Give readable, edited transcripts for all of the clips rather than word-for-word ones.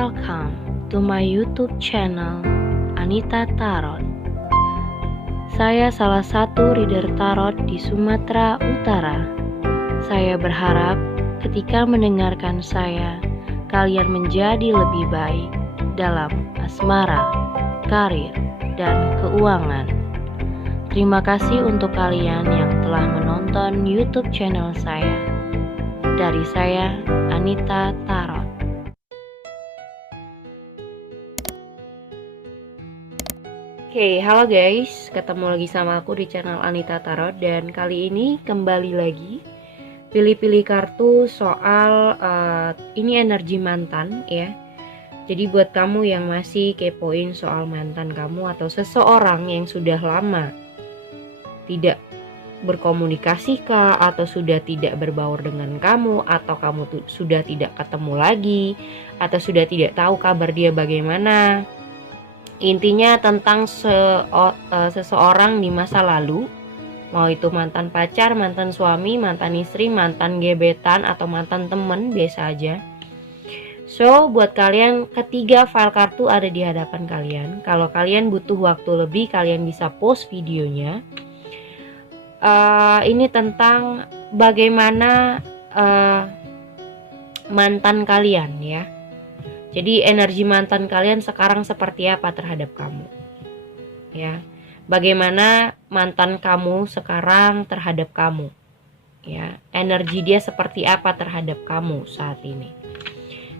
Welcome to my YouTube channel Anita Tarot. Saya salah satu reader tarot di Sumatera Utara. Saya berharap ketika mendengarkan saya, kalian menjadi lebih baik dalam asmara, karir, dan keuangan. Terima kasih untuk kalian yang telah menonton YouTube channel saya. Dari saya, Anita Tarot. Oke, halo guys, ketemu lagi sama aku di channel Anita Tarot. Dan kali ini kembali lagi pilih-pilih kartu soal ini energi mantan ya. Jadi buat kamu yang masih kepoin soal mantan kamu atau seseorang yang sudah lama tidak berkomunikasi kah, atau sudah tidak berbaur dengan kamu, atau kamu sudah tidak ketemu lagi, atau sudah tidak tahu kabar dia bagaimana. Intinya tentang seseorang di masa lalu, mau itu mantan pacar, mantan suami, mantan istri, mantan gebetan, atau mantan temen, biasa aja. So, buat kalian, ketiga file kartu ada di hadapan kalian. Kalau kalian butuh waktu lebih, kalian bisa pause videonya. Ini tentang bagaimana mantan kalian ya. Jadi energi mantan kalian sekarang seperti apa terhadap kamu ya. Bagaimana mantan kamu sekarang terhadap kamu ya. Energi dia seperti apa terhadap kamu saat ini.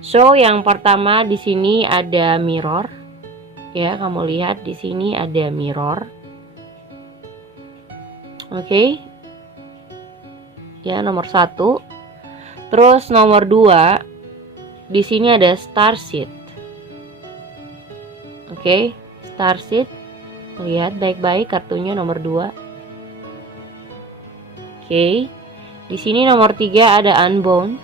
So, yang pertama di sini ada mirror ya, kamu lihat di sini ada mirror. Oke. Ya, nomor 1. Terus nomor 2 di sini ada starseed. Oke, starseed. Lihat baik-baik kartunya nomor 2. Oke. Di sini nomor 3 ada unbound.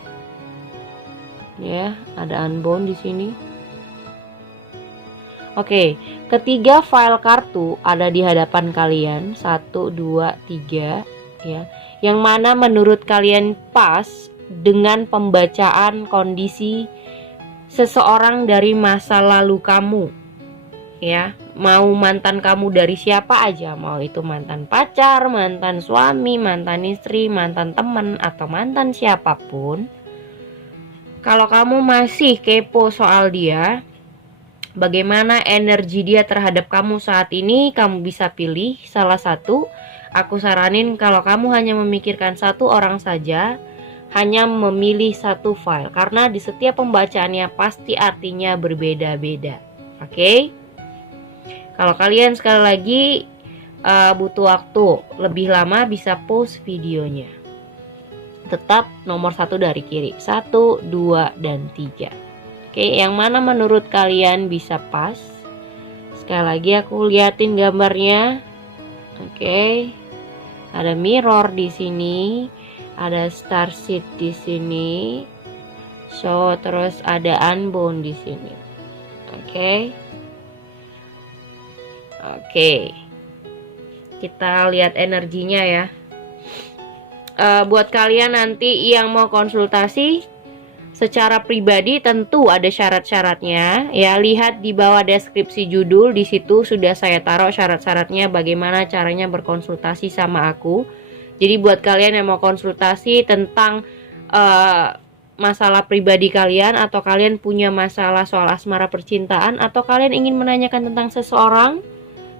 Ya, ada unbound di sini. Oke, ketiga file kartu ada di hadapan kalian. 1, 2, 3 ya. Yang mana menurut kalian pas dengan pembacaan kondisi seseorang dari masa lalu kamu ya. Mau mantan kamu dari siapa aja, mau itu mantan pacar, mantan suami, mantan istri, mantan teman, atau mantan siapapun. Kalau kamu masih kepo soal dia, bagaimana energi dia terhadap kamu saat ini, kamu bisa pilih salah satu. Aku saranin kalau kamu hanya memikirkan satu orang saja, hanya memilih satu file, karena di setiap pembacaannya pasti artinya berbeda-beda. Oke? Kalau kalian sekali lagi butuh waktu lebih lama, bisa pause videonya. Tetap nomor 1 dari kiri. 1, 2, dan 3. Oke, yang mana menurut kalian bisa pas? Sekali lagi aku liatin gambarnya. Oke. Ada mirror di sini. Ada starseed di sini. So, terus ada unbound di sini. Oke. Kita lihat energinya ya. Buat kalian nanti yang mau konsultasi secara pribadi, tentu ada syarat-syaratnya ya. Lihat di bawah deskripsi judul, di situ sudah saya taruh syarat-syaratnya, bagaimana caranya berkonsultasi sama aku. Jadi buat kalian yang mau konsultasi tentang masalah pribadi kalian, atau kalian punya masalah soal asmara percintaan, atau kalian ingin menanyakan tentang seseorang,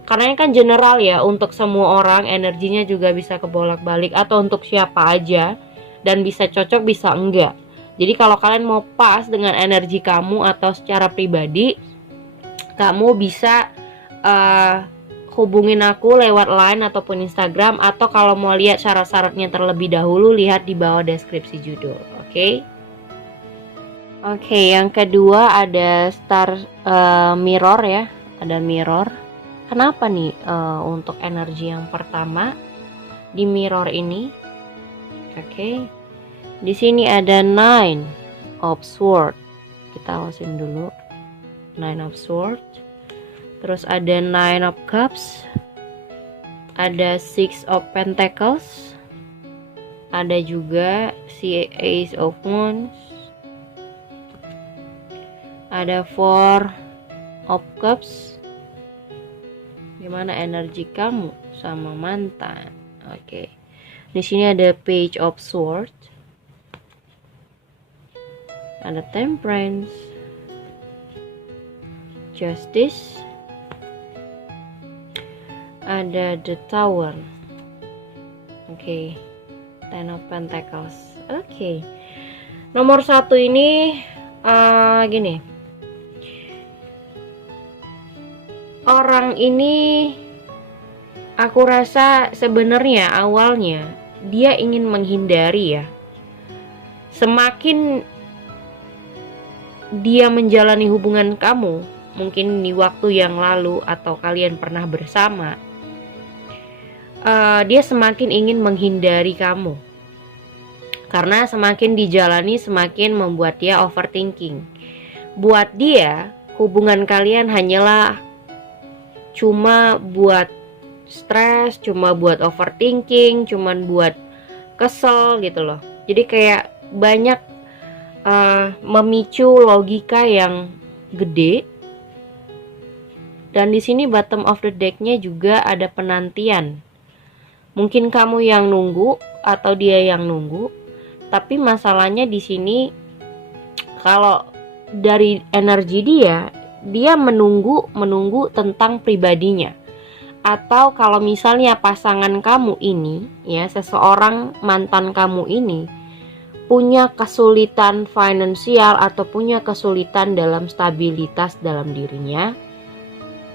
karena ini kan general ya, untuk semua orang, energinya juga bisa kebolak-balik, atau untuk siapa aja, dan bisa cocok bisa enggak. Jadi kalau kalian mau pas dengan energi kamu atau secara pribadi, kamu bisa hubungin aku lewat line ataupun Instagram, atau kalau mau lihat syarat-syaratnya terlebih dahulu, lihat di bawah deskripsi judul. Oke, yang kedua ada mirror ya, ada mirror. Kenapa nih untuk energi yang pertama di mirror ini? Oke. Di sini ada 9 of Swords. Kita awasin dulu. 9 of Swords. Terus ada 9 of Cups. Ada 6 of Pentacles. Ada juga si Ace of Wands. ada Four of Cups. Gimana energi kamu sama mantan? Oke. Di sini ada Page of Swords. Ada Temperance. Justice. Ada The Tower. Oke. Ten of Pentacles. Oke. Nomor 1 ini gini. Orang ini aku rasa sebenarnya awalnya dia ingin menghindari ya. Semakin dia menjalani hubungan kamu, mungkin di waktu yang lalu atau kalian pernah bersama, dia semakin ingin menghindari kamu. Karena semakin dijalani semakin membuat dia overthinking. Buat dia, hubungan kalian hanyalah cuma buat stres, cuma buat overthinking, cuman buat kesel gitu loh. Jadi kayak banyak memicu logika yang gede. Dan di sini bottom of the deck-nya juga ada penantian. Mungkin kamu yang nunggu atau dia yang nunggu. Tapi masalahnya di sini kalau dari energi dia menunggu tentang pribadinya. Atau kalau misalnya pasangan kamu ini, ya, seseorang mantan kamu ini punya kesulitan finansial atau punya kesulitan dalam stabilitas dalam dirinya,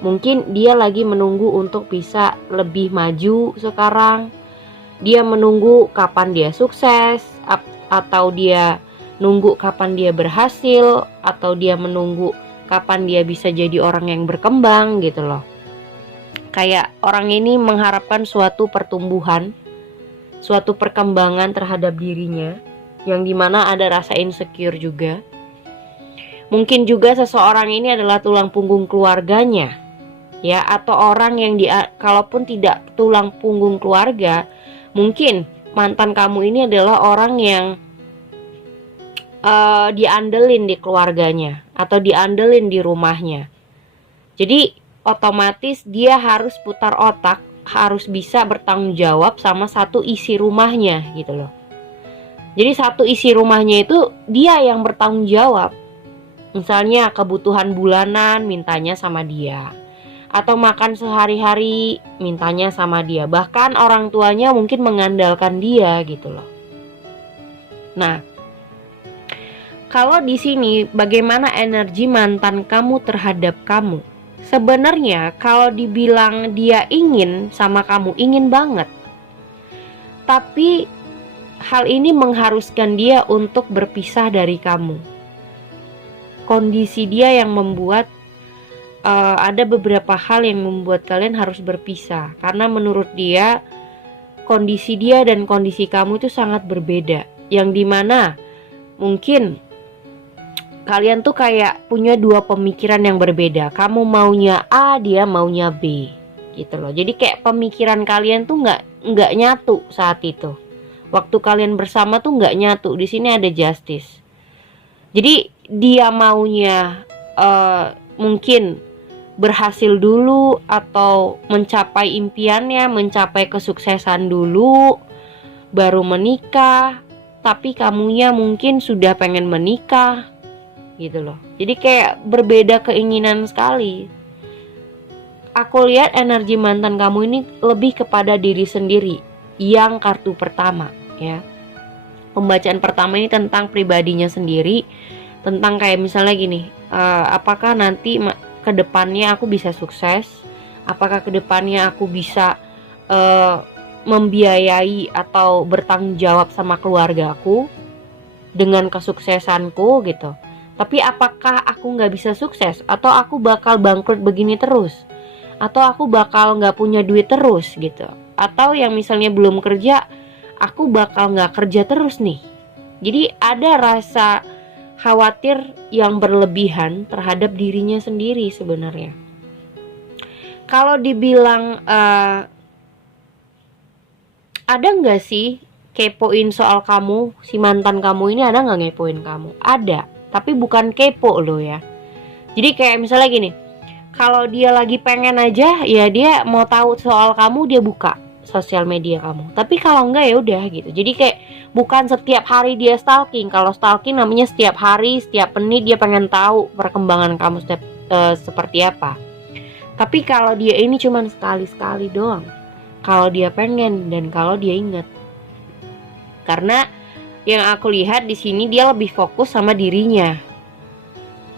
mungkin dia lagi menunggu untuk bisa lebih maju sekarang. Dia menunggu kapan dia sukses, atau dia nunggu kapan dia berhasil, atau dia menunggu kapan dia bisa jadi orang yang berkembang gitu loh. Kayak orang ini mengharapkan suatu pertumbuhan, suatu perkembangan terhadap dirinya, yang dimana ada rasa insecure juga. Mungkin juga seseorang ini adalah tulang punggung keluarganya, ya, atau orang yang kalaupun tidak tulang punggung keluarga, mungkin mantan kamu ini adalah orang yang diandelin di keluarganya atau diandelin di rumahnya. Jadi otomatis dia harus putar otak, harus bisa bertanggung jawab sama satu isi rumahnya gitu loh. Jadi satu isi rumahnya itu dia yang bertanggung jawab. Misalnya kebutuhan bulanan mintanya sama dia, atau makan sehari-hari mintanya sama dia. Bahkan orang tuanya mungkin mengandalkan dia gitu loh. Nah, kalau di sini bagaimana energi mantan kamu terhadap kamu? Sebenarnya kalau dibilang dia ingin sama kamu, ingin banget. Tapi hal ini mengharuskan dia untuk berpisah dari kamu. Kondisi dia yang membuat ada beberapa hal yang membuat kalian harus berpisah. Karena menurut dia, kondisi dia dan kondisi kamu itu sangat berbeda. Yang dimana mungkin kalian tuh kayak punya dua pemikiran yang berbeda. Kamu maunya A, dia maunya B, gitu loh. Jadi kayak pemikiran kalian tuh nggak nyatu saat itu. Waktu kalian bersama tuh nggak nyatu. Di sini ada Justice. Jadi dia maunya mungkin berhasil dulu atau mencapai impiannya, mencapai kesuksesan dulu, baru menikah. Tapi kamunya mungkin sudah pengen menikah, gitu loh. Jadi kayak berbeda keinginan sekali. Aku lihat energi mantan kamu ini lebih kepada diri sendiri. Yang kartu pertama, ya. Pembacaan pertama ini tentang pribadinya sendiri, tentang kayak misalnya gini, apakah nanti ke depannya aku bisa sukses? Apakah ke depannya aku bisa membiayai atau bertanggung jawab sama keluargaku dengan kesuksesanku gitu? Tapi apakah aku nggak bisa sukses? Atau aku bakal bangkrut begini terus? Atau aku bakal nggak punya duit terus gitu? Atau yang misalnya belum kerja, aku bakal nggak kerja terus nih? Jadi ada rasa khawatir yang berlebihan terhadap dirinya sendiri sebenarnya. Kalau dibilang ada nggak sih kepoin soal kamu, si mantan kamu ini ada nggak ngepoin kamu? Ada. Tapi bukan kepo loh ya. Jadi kayak misalnya gini, kalau dia lagi pengen aja ya dia mau tahu soal kamu, dia buka sosial media kamu. Tapi kalau enggak ya udah gitu. Jadi kayak bukan setiap hari dia stalking. Kalau stalking namanya setiap hari, setiap menit dia pengen tahu perkembangan kamu seperti apa. Tapi kalau dia ini cuman sekali-sekali doang, kalau dia pengen dan kalau dia ingat. Karena yang aku lihat di sini dia lebih fokus sama dirinya.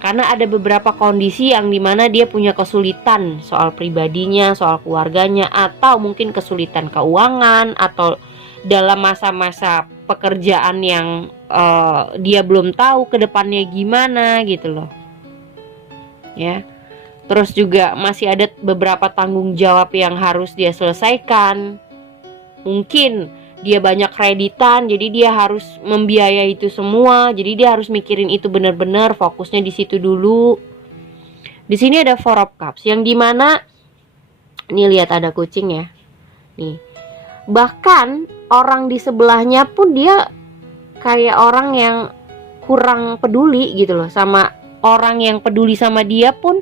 Karena ada beberapa kondisi yang dimana dia punya kesulitan soal pribadinya, soal keluarganya, atau mungkin kesulitan keuangan, atau dalam masa-masa pekerjaan yang dia belum tahu ke depannya gimana gitu loh. Ya. Terus juga masih ada beberapa tanggung jawab yang harus dia selesaikan. Mungkin dia banyak kreditan, jadi dia harus membiayai itu semua. Jadi dia harus mikirin itu benar-benar, fokusnya di situ dulu. Di sini ada Four of Cups, yang dimana nih lihat ada kucing ya. Nih, bahkan orang di sebelahnya pun dia kayak orang yang kurang peduli gitu loh. Sama orang yang peduli sama dia pun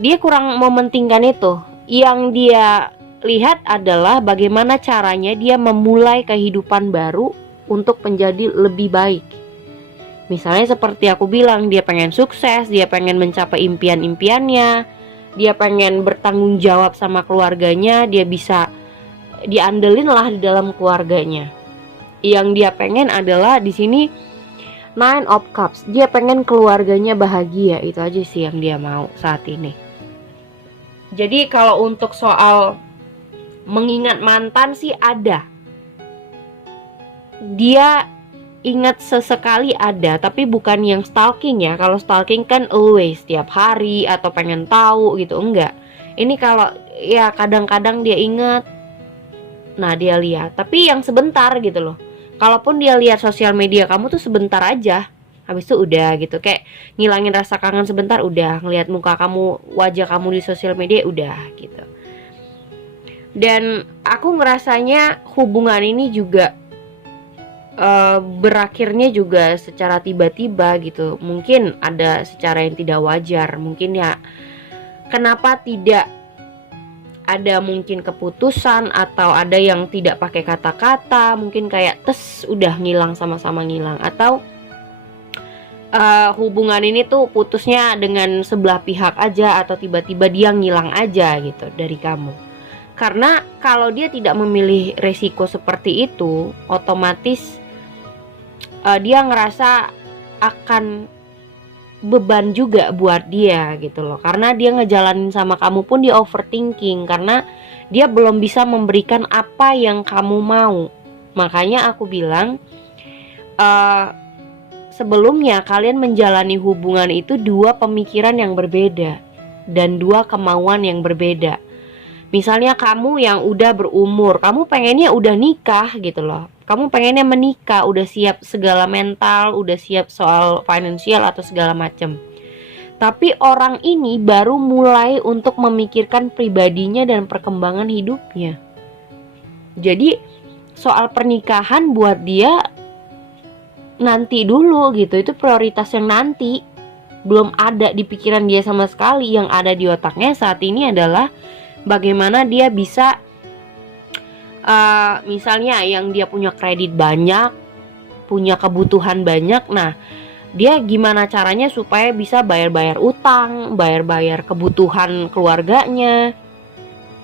dia kurang mementingkan itu. Yang dia lihat adalah bagaimana caranya dia memulai kehidupan baru untuk menjadi lebih baik. Misalnya seperti aku bilang, dia pengen sukses, dia pengen mencapai impian-impiannya, dia pengen bertanggung jawab sama keluarganya, dia bisa diandelin lah di dalam keluarganya. Yang dia pengen adalah di sini Nine of Cups. Dia pengen keluarganya bahagia, itu aja sih yang dia mau saat ini. Jadi kalau untuk soal mengingat mantan sih ada. Dia ingat sesekali ada, tapi bukan yang stalking ya. Kalau stalking kan always, tiap hari atau pengen tahu gitu, enggak. Ini kalau ya kadang-kadang dia ingat, nah dia lihat, tapi yang sebentar gitu loh. Kalaupun dia lihat sosial media kamu tuh sebentar aja, habis itu udah gitu, kayak ngilangin rasa kangen sebentar, udah ngelihat muka kamu, wajah kamu di sosial media, udah gitu. Dan aku ngerasanya hubungan ini juga berakhirnya juga secara tiba-tiba gitu. Mungkin ada secara yang tidak wajar, mungkin ya kenapa tidak ada mungkin keputusan, atau ada yang tidak pakai kata-kata, mungkin kayak tes udah ngilang, sama-sama ngilang, atau hubungan ini tuh putusnya dengan sebelah pihak aja, atau tiba-tiba dia ngilang aja gitu dari kamu. Karena kalau dia tidak memilih resiko seperti itu, otomatis dia ngerasa akan beban juga buat dia gitu loh. Karena dia ngejalanin sama kamu pun dia overthinking, karena dia belum bisa memberikan apa yang kamu mau. Makanya aku bilang sebelumnya kalian menjalani hubungan itu dua pemikiran yang berbeda dan dua kemauan yang berbeda. Misalnya kamu yang udah berumur, kamu pengennya udah nikah gitu loh. Kamu pengennya menikah, udah siap segala mental, udah siap soal finansial atau segala macem. Tapi orang ini baru mulai untuk memikirkan pribadinya dan perkembangan hidupnya. Jadi soal pernikahan buat dia nanti dulu gitu, itu prioritas yang nanti, belum ada di pikiran dia sama sekali. Yang ada di otaknya saat ini adalah bagaimana dia bisa misalnya yang dia punya kredit banyak, punya kebutuhan banyak, nah dia gimana caranya supaya bisa bayar-bayar utang, bayar-bayar kebutuhan keluarganya.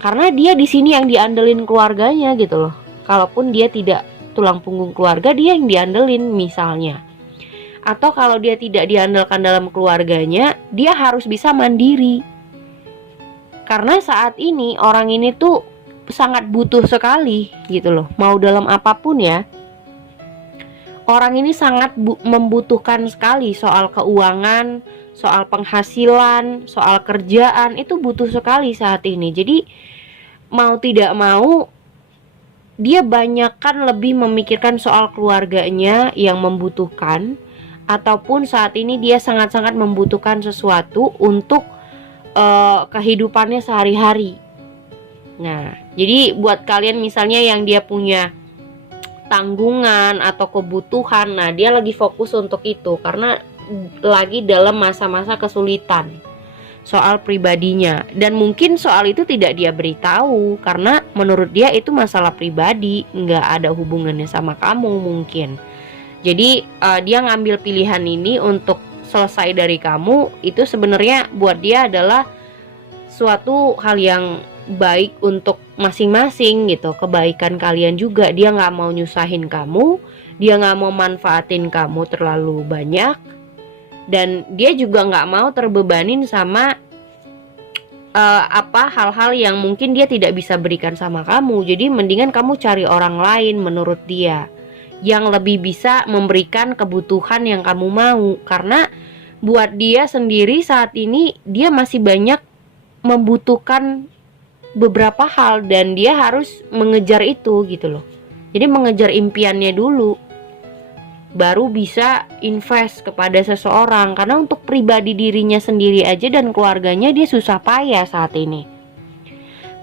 Karena dia di sini yang diandelin keluarganya gitu loh. Kalaupun dia tidak tulang punggung keluarga, dia yang diandelin misalnya. Atau kalau dia tidak diandalkan dalam keluarganya, dia harus bisa mandiri. Karena saat ini orang ini tuh sangat butuh sekali gitu loh. Mau dalam apapun ya, orang ini sangat membutuhkan sekali soal keuangan, soal penghasilan, soal kerjaan, itu butuh sekali saat ini. Jadi mau tidak mau dia banyakkan lebih memikirkan soal keluarganya yang membutuhkan, ataupun saat ini dia sangat-sangat membutuhkan sesuatu untuk kehidupannya sehari-hari. Nah, jadi buat kalian misalnya yang dia punya tanggungan atau kebutuhan, nah dia lagi fokus untuk itu. Karena lagi dalam masa-masa kesulitan soal pribadinya, dan mungkin soal itu tidak dia beritahu karena menurut dia itu masalah pribadi, nggak ada hubungannya sama kamu mungkin. Jadi dia ngambil pilihan ini untuk selesai dari kamu, itu sebenarnya buat dia adalah suatu hal yang baik untuk masing-masing gitu, kebaikan kalian juga. Dia nggak mau nyusahin kamu, dia nggak mau manfaatin kamu terlalu banyak, dan dia juga nggak mau terbebanin sama hal-hal yang mungkin dia tidak bisa berikan sama kamu. Jadi mendingan kamu cari orang lain menurut dia yang lebih bisa memberikan kebutuhan yang kamu mau, karena buat dia sendiri saat ini dia masih banyak membutuhkan beberapa hal dan dia harus mengejar itu gitu loh. Jadi mengejar impiannya dulu, baru bisa invest kepada seseorang, karena untuk pribadi dirinya sendiri aja dan keluarganya dia susah payah saat ini.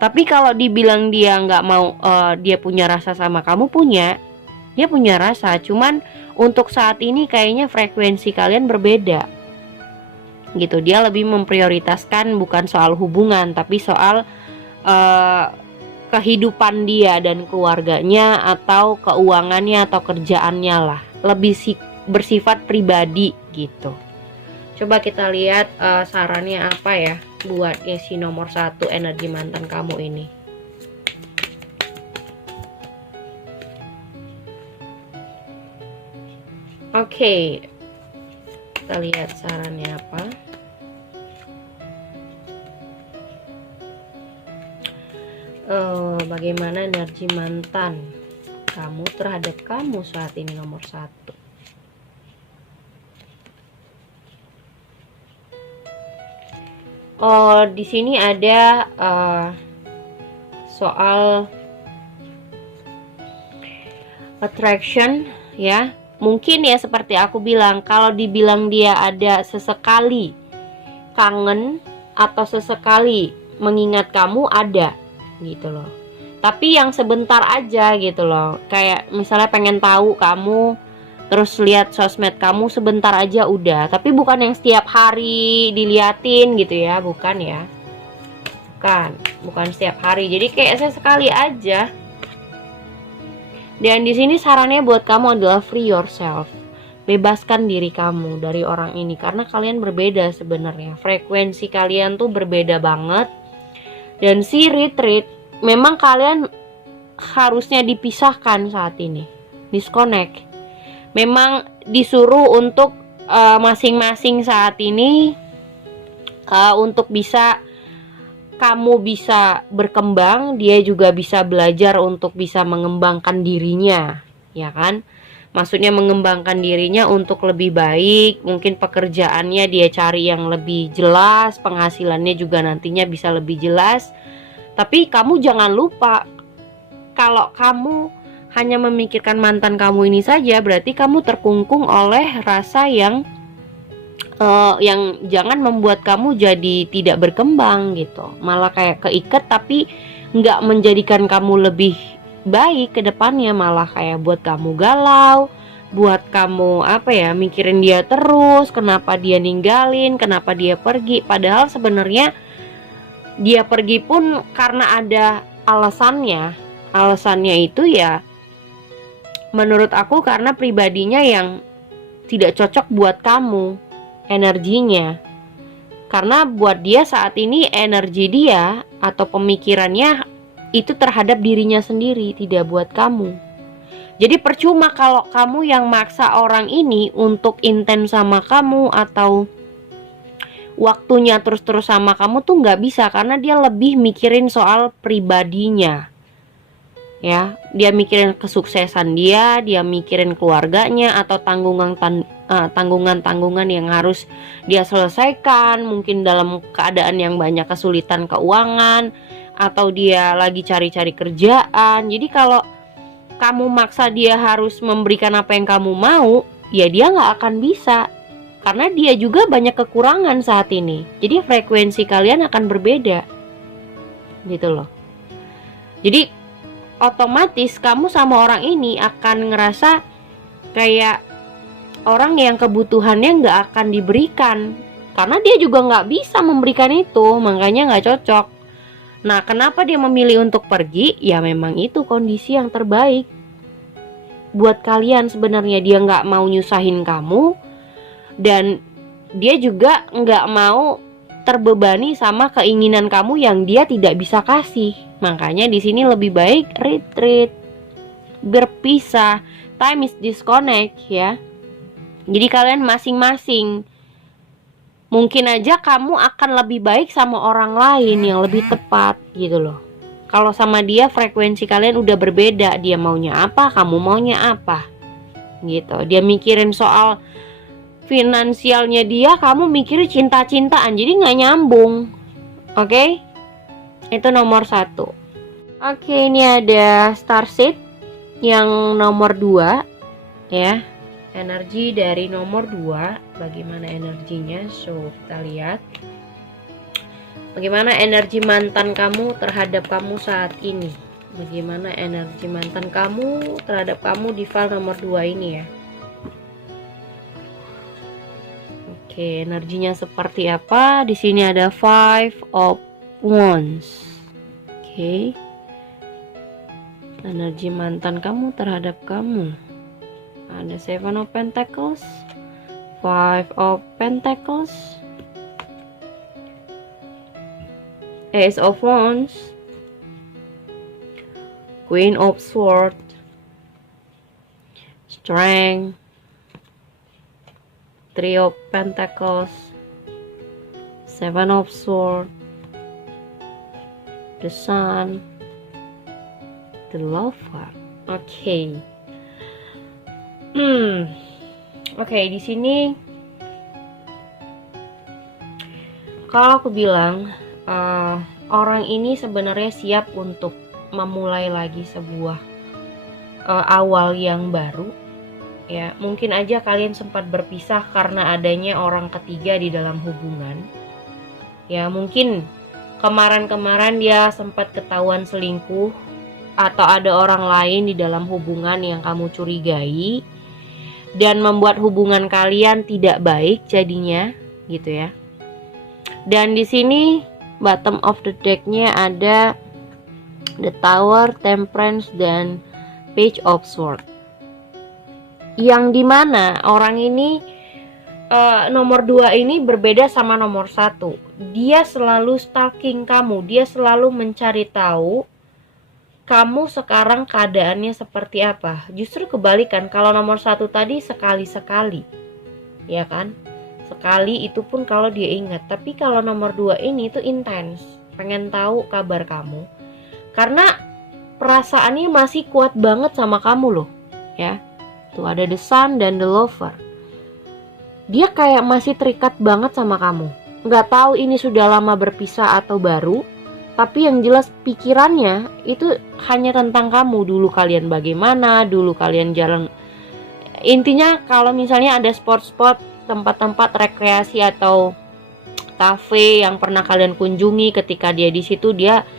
Tapi kalau dibilang dia nggak mau, dia punya rasa sama kamu, dia punya rasa, cuman untuk saat ini kayaknya frekuensi kalian berbeda gitu. Dia lebih memprioritaskan bukan soal hubungan, tapi soal kehidupan dia dan keluarganya, atau keuangannya atau kerjaannya lah, lebih bersifat pribadi gitu. Coba kita lihat sarannya apa ya buat si nomor 1 energi mantan kamu ini. Oke, kita lihat sarannya apa. Bagaimana energi mantan kamu terhadap kamu saat ini, nomor 1. Di sini ada soal attraction ya. Mungkin ya seperti aku bilang, kalau dibilang dia ada sesekali kangen atau sesekali mengingat kamu, ada gitu loh. Tapi yang sebentar aja gitu loh. Kayak misalnya pengen tahu kamu, terus lihat sosmed kamu sebentar aja udah. Tapi bukan yang setiap hari diliatin gitu ya, bukan ya. Bukan setiap hari. Jadi kayak sesekali aja. Dan di sini sarannya buat kamu adalah free yourself. Bebaskan diri kamu dari orang ini, karena kalian berbeda sebenarnya. Frekuensi kalian tuh berbeda banget. Dan si retreat, memang kalian harusnya dipisahkan saat ini, disconnect. Memang disuruh untuk masing-masing saat ini untuk bisa kamu bisa berkembang, dia juga bisa belajar untuk bisa mengembangkan dirinya, ya kan? Maksudnya mengembangkan dirinya untuk lebih baik. Mungkin pekerjaannya dia cari yang lebih jelas, penghasilannya juga nantinya bisa lebih jelas. Tapi kamu jangan lupa, kalau kamu hanya memikirkan mantan kamu ini saja, berarti kamu terkungkung oleh rasa yang jangan membuat kamu jadi tidak berkembang gitu. Malah kayak keikat, tapi nggak menjadikan kamu lebih baik ke depannya, malah kayak buat kamu galau, buat kamu mikirin dia terus, kenapa dia ninggalin, kenapa dia pergi. Padahal sebenarnya dia pergi pun karena ada alasannya. Alasannya itu ya menurut aku karena pribadinya yang tidak cocok buat kamu, energinya. Karena buat dia saat ini energi dia atau pemikirannya itu terhadap dirinya sendiri, tidak buat kamu. Jadi percuma kalau kamu yang maksa orang ini untuk intens sama kamu atau waktunya terus-terus sama kamu tuh nggak bisa, karena dia lebih mikirin soal pribadinya. Ya, dia mikirin kesuksesan dia mikirin keluarganya atau tanggungan-tanggungan yang harus dia selesaikan, mungkin dalam keadaan yang banyak kesulitan keuangan, atau dia lagi cari-cari kerjaan. Jadi kalau kamu maksa dia harus memberikan apa yang kamu mau, ya dia nggak akan bisa, karena dia juga banyak kekurangan saat ini. Jadi frekuensi kalian akan berbeda gitu loh. Jadi otomatis kamu sama orang ini akan ngerasa kayak orang yang kebutuhannya nggak akan diberikan, karena dia juga nggak bisa memberikan itu, makanya nggak cocok. Nah, kenapa dia memilih untuk pergi? Ya memang itu kondisi yang terbaik buat kalian sebenarnya. Dia nggak mau nyusahin kamu, dan dia juga nggak mau terbebani sama keinginan kamu yang dia tidak bisa kasih. Makanya di sini lebih baik retreat, berpisah, time is disconnect ya. Jadi kalian masing-masing. Mungkin aja kamu akan lebih baik sama orang lain yang lebih tepat gitu loh. Kalau sama dia frekuensi kalian udah berbeda. Dia maunya apa, kamu maunya apa gitu. Dia mikirin soal finansialnya dia, kamu mikirin cinta-cintaan. Jadi gak nyambung. Oke? Itu nomor 1. Oke, ini ada Starseed yang nomor 2 ya. Energi dari nomor 2, bagaimana energinya? So, kita lihat bagaimana energi mantan kamu terhadap kamu saat ini. Bagaimana energi mantan kamu terhadap kamu di file nomor 2 ini ya. Oke, energinya seperti apa? Di sini ada Five of Wands. Oke. Energi mantan kamu terhadap kamu. Ada Seven of Pentacles, Five of Pentacles, Ace of Wands, Queen of Swords, Strength, Three of Pentacles, Seven of Swords, the Sun, the Lover. Oke. Oke, di sini kalau aku bilang orang ini sebenarnya siap untuk memulai lagi sebuah awal yang baru. Ya, mungkin aja kalian sempat berpisah karena adanya orang ketiga di dalam hubungan. Ya, mungkin kemarin-kemarin dia sempat ketahuan selingkuh atau ada orang lain di dalam hubungan yang kamu curigai dan membuat hubungan kalian tidak baik jadinya gitu ya. Dan di sini bottom of the deck-nya ada the Tower, Temperance, dan Page of Swords. Yang dimana orang ini nomor 2 ini berbeda sama nomor 1. Dia selalu stalking kamu, dia selalu mencari tahu kamu sekarang keadaannya seperti apa. Justru kebalikan, kalau nomor 1 tadi sekali-sekali, ya kan? Sekali itu pun kalau dia ingat. Tapi kalau nomor 2 ini itu intens, pengen tahu kabar kamu. Karena perasaannya masih kuat banget sama kamu loh, ya. Tuh ada the Sun dan the Lover. Dia kayak masih terikat banget sama kamu. Nggak tahu ini sudah lama berpisah atau baru. Tapi yang jelas pikirannya itu hanya tentang kamu. Dulu kalian bagaimana, dulu kalian jalan. Intinya kalau misalnya ada spot-spot, tempat-tempat rekreasi atau kafe yang pernah kalian kunjungi, ketika dia di situ dia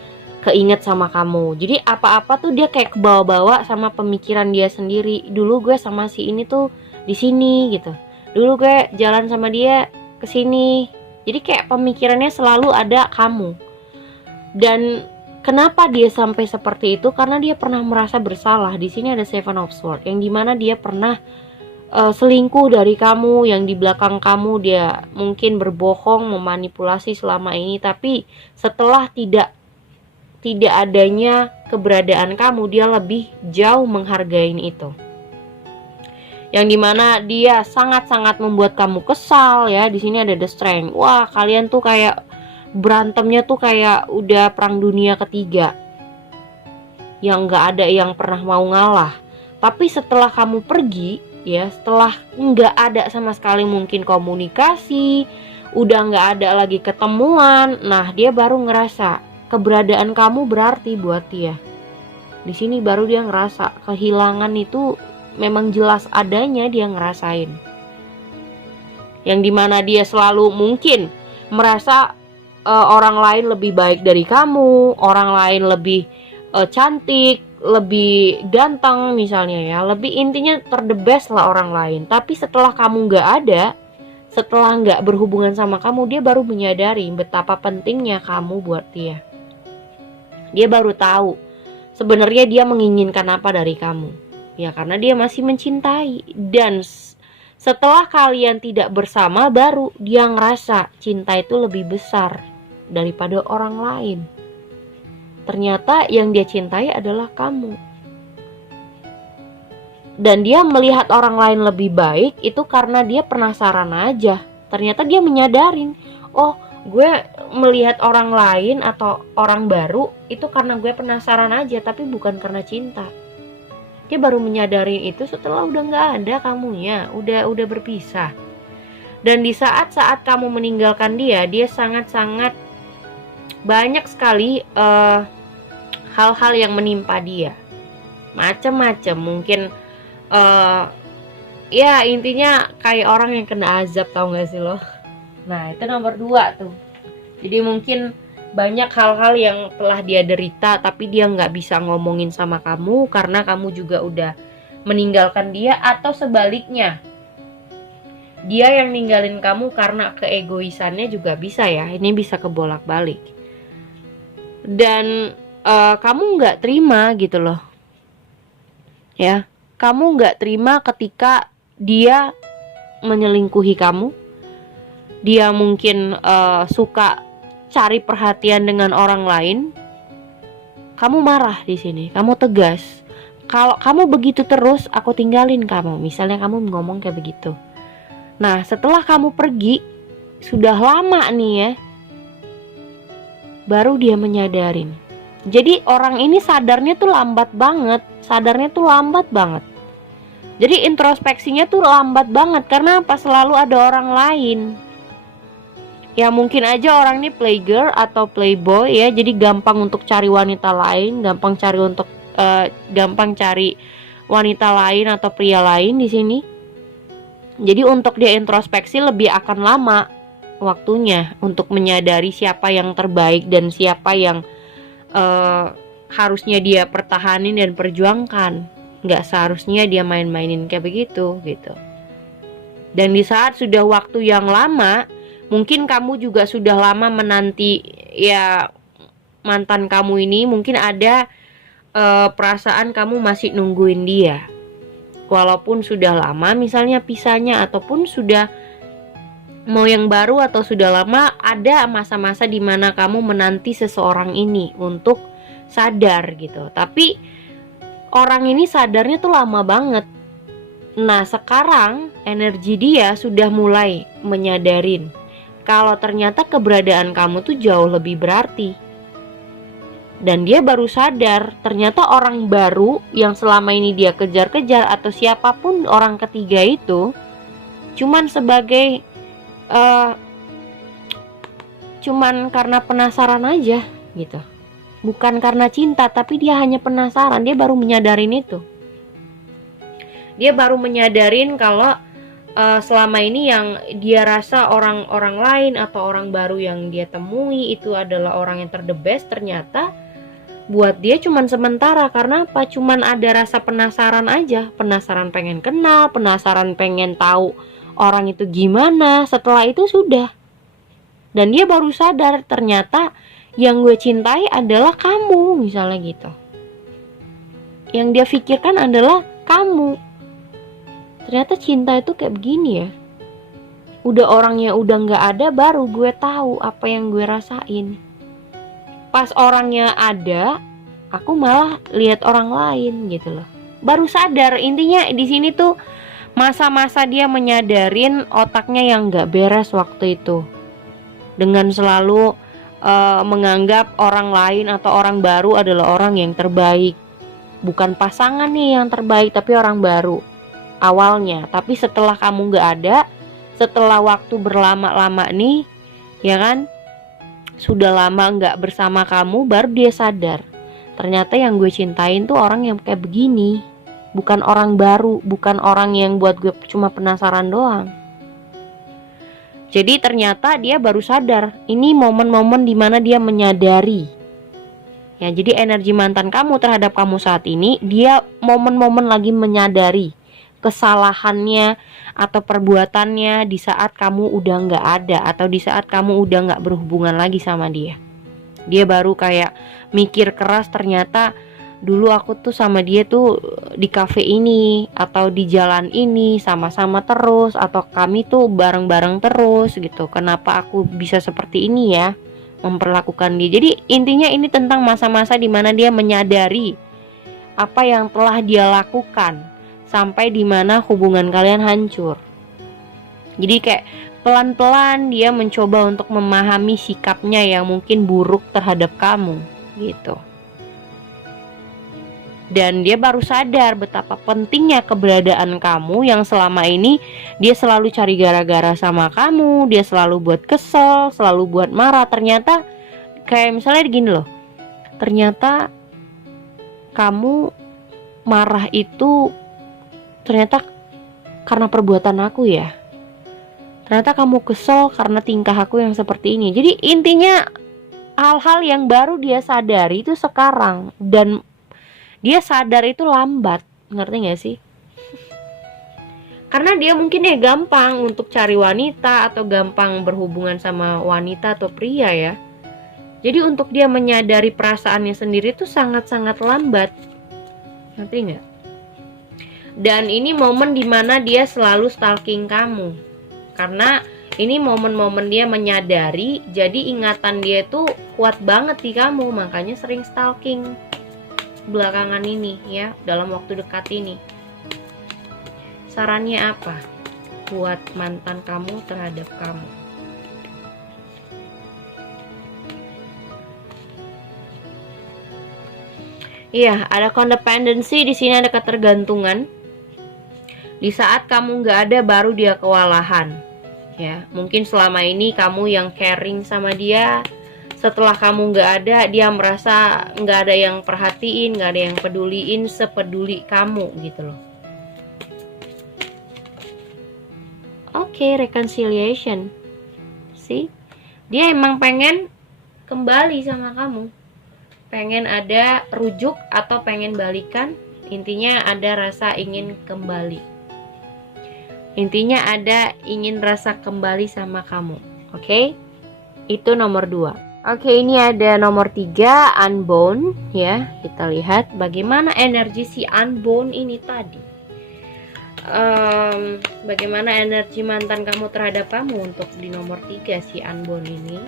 keinget sama kamu. Jadi apa-apa tuh dia kayak kebawa-bawa sama pemikiran dia sendiri. Dulu gue sama si ini tuh di sini gitu. Dulu gue jalan sama dia ke sini. Jadi kayak pemikirannya selalu ada kamu. Dan kenapa dia sampai seperti itu? Karena dia pernah merasa bersalah. Di sini ada Seven of Swords, yang dimana dia pernah selingkuh dari kamu, yang di belakang kamu dia mungkin berbohong, memanipulasi selama ini. Tapi setelah tidak adanya keberadaan kamu, dia lebih jauh menghargai itu. Yang dimana dia sangat-sangat membuat kamu kesal ya. Di sini ada the Strength. Wah, kalian tuh kayak berantemnya tuh kayak udah perang dunia ketiga, yang nggak ada yang pernah mau ngalah. Tapi setelah kamu pergi ya, setelah nggak ada sama sekali mungkin komunikasi, udah nggak ada lagi ketemuan, nah dia baru ngerasa keberadaan kamu berarti buat dia. Di sini baru dia ngerasa kehilangan itu memang jelas adanya, dia ngerasain. Yang dimana dia selalu mungkin merasa orang lain lebih baik dari kamu, orang lain lebih cantik, lebih ganteng misalnya ya, lebih intinya the best lah orang lain. Tapi setelah kamu nggak ada, setelah nggak berhubungan sama kamu, dia baru menyadari betapa pentingnya kamu buat dia. Dia baru tahu sebenarnya dia menginginkan apa dari kamu. Ya karena dia masih mencintai. Dan setelah kalian tidak bersama, baru dia ngerasa cinta itu lebih besar daripada orang lain. Ternyata yang dia cintai adalah kamu. Dan dia melihat orang lain lebih baik itu karena dia penasaran aja. Ternyata dia menyadarin, oh gue melihat orang lain atau orang baru itu karena gue penasaran aja, tapi bukan karena cinta. Dia baru menyadarin itu setelah udah gak ada kamunya, udah berpisah. Dan di saat-saat kamu meninggalkan dia sangat-sangat banyak sekali hal-hal yang menimpa dia, macam-macam. Mungkin ya intinya kayak orang yang kena azab, tau gak sih lo? Nah itu nomor 2 tuh. Jadi mungkin banyak hal-hal yang telah dia derita, tapi dia gak bisa ngomongin sama kamu karena kamu juga udah meninggalkan dia. Atau sebaliknya, dia yang ninggalin kamu karena keegoisannya juga bisa ya. Ini bisa kebolak-balik. Dan kamu gak terima gitu loh. Ya, kamu gak terima ketika dia menyelingkuhi kamu. Dia mungkin suka cari perhatian dengan orang lain. Kamu marah di sini, kamu tegas. Kalau kamu begitu terus, aku tinggalin kamu. Misalnya kamu ngomong kayak begitu. Nah, setelah kamu pergi, sudah lama nih ya, baru dia menyadarin. Jadi orang ini sadarnya tuh lambat banget. Jadi introspeksinya tuh lambat banget. Karena apa? Selalu ada orang lain. Ya mungkin aja orang ini playgirl atau playboy ya. Jadi gampang untuk cari wanita lain, gampang cari wanita lain atau pria lain di sini. Jadi untuk dia introspeksi lebih akan lama waktunya untuk menyadari siapa yang terbaik dan siapa yang harusnya dia pertahanin dan perjuangkan. Nggak seharusnya dia main-mainin kayak begitu gitu. Dan di saat sudah waktu yang lama, mungkin kamu juga sudah lama menanti ya mantan kamu ini. Mungkin ada perasaan kamu masih nungguin dia, walaupun sudah lama misalnya pisahnya, ataupun sudah mau yang baru atau sudah lama. Ada masa-masa dimana kamu menanti seseorang ini untuk sadar gitu. Tapi orang ini sadarnya tuh lama banget. Nah sekarang energi dia sudah mulai menyadarin kalau ternyata keberadaan kamu tuh jauh lebih berarti. Dan dia baru sadar ternyata orang baru yang selama ini dia kejar-kejar atau siapapun orang ketiga itu cuman sebagai cuman karena penasaran aja gitu. Bukan karena cinta, tapi dia hanya penasaran. Dia baru menyadarin itu. Dia baru menyadarin kalau selama ini yang dia rasa orang-orang lain atau orang baru yang dia temui itu adalah orang yang the best, ternyata buat dia cuman sementara. Karena apa? Cuman ada rasa penasaran aja. Penasaran pengen kenal, penasaran pengen tahu orang itu gimana. Setelah itu sudah. Dan dia baru sadar ternyata yang gue cintai adalah kamu, misalnya gitu. Yang dia pikirkan adalah kamu. Ternyata cinta itu kayak begini ya. Udah orangnya udah gak ada, baru gue tahu apa yang gue rasain. Pas orangnya ada, aku malah lihat orang lain gitu loh. Baru sadar. Intinya di sini tuh masa-masa dia menyadarin otaknya yang gak beres waktu itu. Dengan selalu menganggap orang lain atau orang baru adalah orang yang terbaik. Bukan pasangan nih yang terbaik, tapi orang baru awalnya. Tapi setelah kamu gak ada, setelah waktu berlama-lama nih, ya kan, sudah lama gak bersama kamu, baru dia sadar ternyata yang gue cintain tuh orang yang kayak begini. Bukan orang baru, bukan orang yang buat gue cuma penasaran doang. Jadi ternyata dia baru sadar. Ini momen-momen dimana dia menyadari Ya, jadi energi mantan kamu terhadap kamu saat ini, dia momen-momen lagi menyadari kesalahannya atau perbuatannya di saat kamu udah nggak ada, atau di saat kamu udah nggak berhubungan lagi sama dia. Dia baru kayak mikir keras, ternyata dulu aku tuh sama dia tuh di cafe ini atau di jalan ini sama-sama terus, atau kami tuh bareng-bareng terus gitu. Kenapa aku bisa seperti ini ya memperlakukan dia. Jadi intinya ini tentang masa-masa dimana dia menyadari apa yang telah dia lakukan sampai dimana hubungan kalian hancur. Jadi kayak pelan-pelan dia mencoba untuk memahami sikapnya yang mungkin buruk terhadap kamu gitu. Dan dia baru sadar betapa pentingnya keberadaan kamu yang selama ini dia selalu cari gara-gara sama kamu, dia selalu buat kesel, selalu buat marah. Ternyata kayak misalnya gini loh, ternyata kamu marah itu ternyata karena perbuatan aku ya. Ternyata kamu kesel karena tingkah aku yang seperti ini. Jadi intinya hal-hal yang baru dia sadari itu sekarang, dan dia sadar itu lambat, ngerti gak sih? Karena dia mungkin ya gampang untuk cari wanita atau gampang berhubungan sama wanita atau pria ya. Jadi untuk dia menyadari perasaannya sendiri itu sangat-sangat lambat, ngerti gak? Dan ini momen dimana dia selalu stalking kamu, karena ini momen-momen dia menyadari, jadi ingatan dia tuh kuat banget di kamu, makanya sering stalking belakangan ini ya, dalam waktu dekat ini. Sarannya apa buat mantan kamu terhadap kamu? Iya, ada codependency di sini, ada ketergantungan. Di saat kamu nggak ada, baru dia kewalahan. Ya, mungkin selama ini kamu yang caring sama dia. Setelah kamu nggak ada, dia merasa nggak ada yang perhatiin, nggak ada yang peduliin sepeduli kamu gitu loh. Oke, reconciliation. See? Dia emang pengen kembali sama kamu. Pengen ada rujuk atau pengen balikan. Intinya ada rasa ingin kembali. Intinya ada ingin rasa kembali sama kamu. Oke? Itu nomor 2. Oke, ini ada nomor 3, unbound ya. Kita lihat bagaimana energi si unbound ini tadi. Bagaimana energi mantan kamu terhadap kamu untuk di nomor 3 si unbound ini.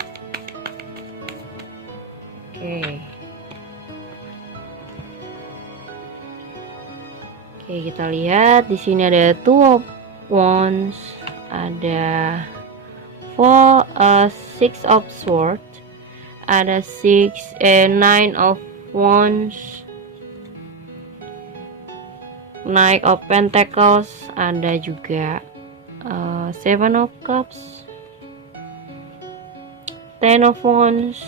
Oke, kita lihat di sini ada Two of Wands, ada Six of Swords, ada Nine of Wands, Knight of Pentacles, ada juga Seven of Cups, Ten of Wands,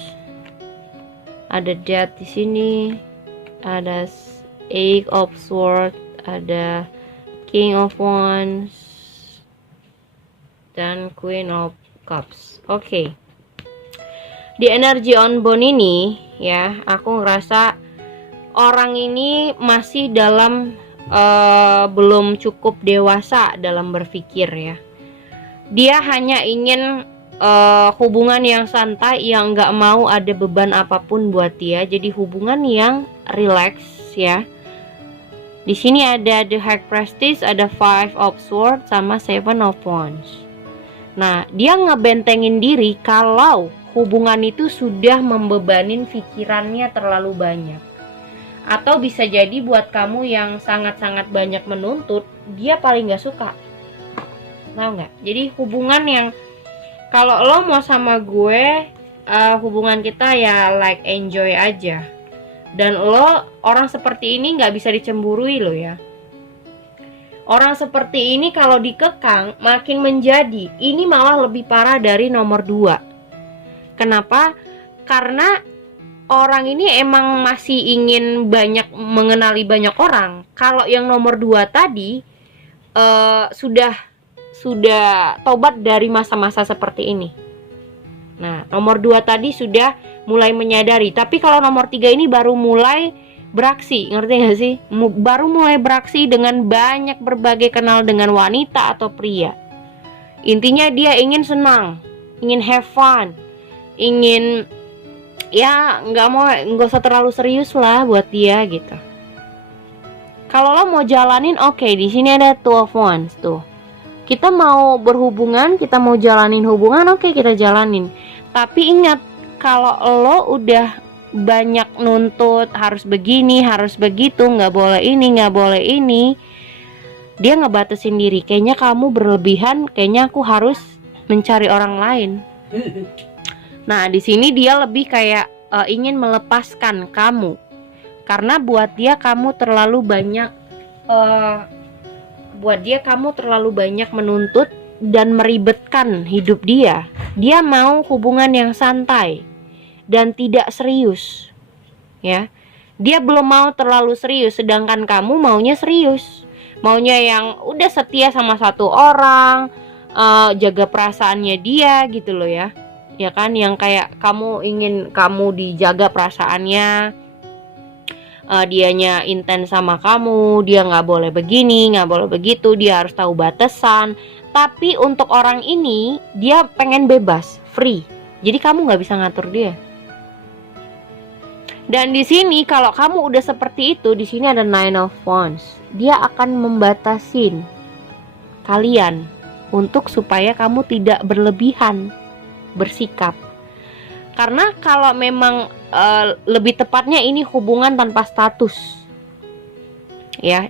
ada Death di sini, ada Eight of Swords, ada King of Wands, dan Queen of Cups. Oke. Di energi unbound ini ya, aku ngerasa orang ini masih dalam belum cukup dewasa dalam berpikir ya. Dia hanya ingin hubungan yang santai, yang nggak mau ada beban apapun buat dia. Jadi hubungan yang relax ya. Di sini ada The High Priestess, ada Five of Swords, sama Seven of Wands. Nah, dia ngebentengin diri kalau hubungan itu sudah membebanin pikirannya terlalu banyak. Atau bisa jadi buat kamu yang sangat-sangat banyak menuntut, dia paling gak suka. Tahu gak? Jadi hubungan yang kalau lo mau sama gue, hubungan kita ya like enjoy aja. Dan lo orang seperti ini gak bisa dicemburui lo ya. Orang seperti ini kalau dikekang makin menjadi. Ini malah lebih parah dari nomor 2. Kenapa? Karena orang ini emang masih ingin mengenali banyak orang. Kalau yang nomor 2 tadi sudah tobat dari masa-masa seperti ini. Nah, nomor 2 tadi sudah mulai menyadari. Tapi kalau nomor 3 ini baru mulai beraksi, ngerti gak sih? Baru mulai beraksi dengan banyak berbagai kenal dengan wanita atau pria. Intinya dia ingin senang, ingin have fun, ingin ya nggak usah terlalu serius lah buat dia gitu. Kalau lo mau jalanin, oke, di sini ada 2 of Wands tuh. Kita mau berhubungan, kita mau jalanin hubungan, oke, kita jalanin. Tapi ingat, kalau lo udah banyak nuntut harus begini, harus begitu, nggak boleh ini, nggak boleh ini, dia ngebatasin diri. Kayaknya kamu berlebihan, kayaknya aku harus mencari orang lain. Nah, di sini dia lebih kayak ingin melepaskan kamu. Karena buat dia kamu terlalu banyak menuntut dan meribetkan hidup dia. Dia mau hubungan yang santai dan tidak serius. Ya. Dia belum mau terlalu serius, sedangkan kamu maunya serius. Maunya yang udah setia sama satu orang, jaga perasaannya dia gitu loh ya. Ya kan, yang kayak kamu ingin kamu dijaga perasaannya. Dianya intens sama kamu, dia nggak boleh begini, nggak boleh begitu, dia harus tahu batasan. Tapi untuk orang ini, dia pengen bebas, free. Jadi kamu nggak bisa ngatur dia. Dan di sini kalau kamu udah seperti itu, di sini ada 9 of Wands. Dia akan membatasin kalian untuk supaya kamu tidak berlebihan bersikap. Karena kalau memang lebih tepatnya ini hubungan tanpa status. Ya.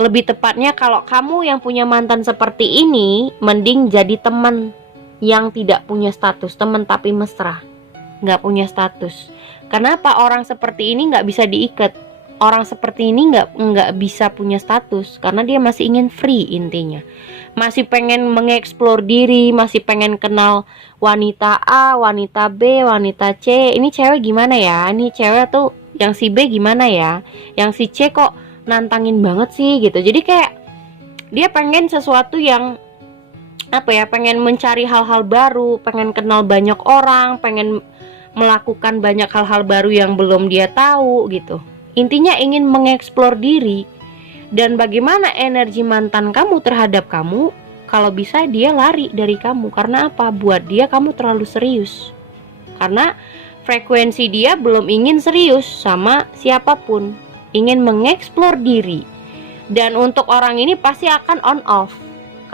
Lebih tepatnya kalau kamu yang punya mantan seperti ini, mending jadi teman yang tidak punya status, teman tapi mesra, nggak punya status. Kenapa orang seperti ini nggak bisa diikat? Orang seperti ini nggak bisa punya status karena dia masih ingin free intinya. Masih pengen mengeksplor diri, masih pengen kenal wanita A, wanita B, wanita C. Ini cewek gimana ya? Ini cewek tuh yang si B gimana ya? Yang si C kok nantangin banget sih gitu. Jadi kayak dia pengen sesuatu yang pengen mencari hal-hal baru, pengen kenal banyak orang, pengen melakukan banyak hal-hal baru yang belum dia tahu gitu. Intinya ingin mengeksplor diri. Dan bagaimana energi mantan kamu terhadap kamu? Kalau bisa dia lari dari kamu. Karena apa? Buat dia kamu terlalu serius. Karena frekuensi dia belum ingin serius sama siapapun. Ingin mengeksplor diri. Dan untuk orang ini pasti akan on off.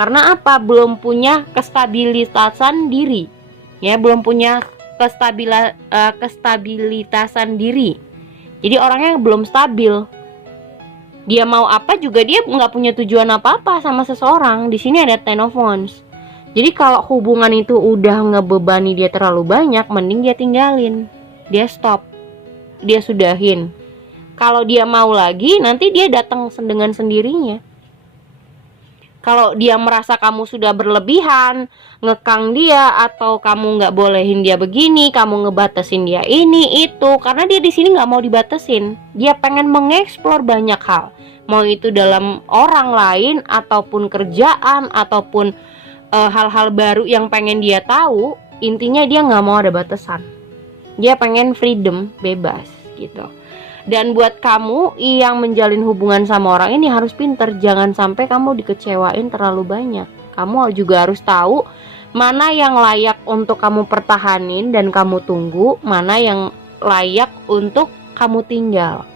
Karena apa? Belum punya kestabilitasan diri. Ya, belum punya kestabilitasan diri. Jadi orangnya belum stabil. Dia mau apa juga dia nggak punya tujuan apa-apa sama seseorang. Di sini ada 10 of Wands. Jadi kalau hubungan itu udah ngebebani dia terlalu banyak, mending dia tinggalin. Dia stop. Dia sudahin. Kalau dia mau lagi, nanti dia datang dengan sendirinya. Kalau dia merasa kamu sudah berlebihan, ngekang dia, atau kamu nggak bolehin dia begini, kamu ngebatasin dia ini itu, karena dia di sini nggak mau dibatasin. Dia pengen mengeksplor banyak hal, mau itu dalam orang lain, ataupun kerjaan, ataupun hal-hal baru yang pengen dia tahu. Intinya dia nggak mau ada batasan. Dia pengen freedom, bebas gitu. Dan buat kamu yang menjalin hubungan sama orang ini harus pinter. Jangan sampai kamu dikecewain terlalu banyak. Kamu juga harus tahu mana yang layak untuk kamu pertahanin dan kamu tunggu, mana yang layak untuk kamu tinggal.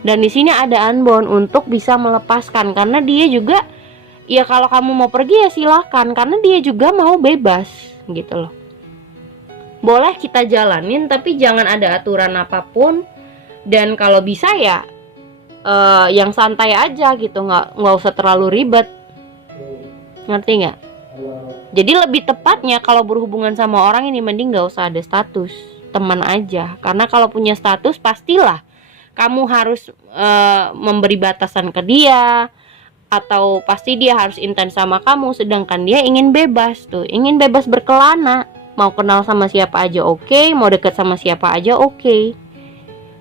Dan di sini ada unbound untuk bisa melepaskan. Karena dia juga, ya kalau kamu mau pergi ya silahkan. Karena dia juga mau bebas gitu loh. Boleh kita jalanin, tapi jangan ada aturan apapun. Dan kalau bisa ya yang santai aja gitu, nggak usah terlalu ribet. Ngerti nggak? Jadi lebih tepatnya kalau berhubungan sama orang ini mending nggak usah ada status, teman aja. Karena kalau punya status pastilah kamu harus memberi batasan ke dia, atau pasti dia harus intens sama kamu. Sedangkan dia ingin bebas tuh, ingin bebas berkelana. Mau kenal sama siapa aja oke, mau deket sama siapa aja oke.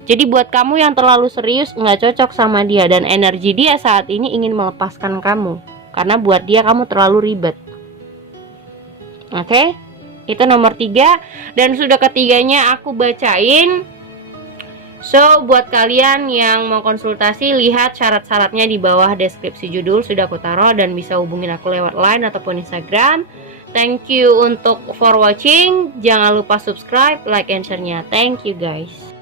Jadi buat kamu yang terlalu serius nggak cocok sama dia. Dan energi dia saat ini ingin melepaskan kamu. Karena buat dia kamu terlalu ribet. Oke? Itu nomor 3. Dan sudah ketiganya aku bacain. So, buat kalian yang mau konsultasi, lihat syarat-syaratnya di bawah deskripsi judul sudah aku taruh, dan bisa hubungin aku lewat Line ataupun Instagram. Thank you untuk for watching. Jangan lupa subscribe, like, and share-nya. Thank you guys.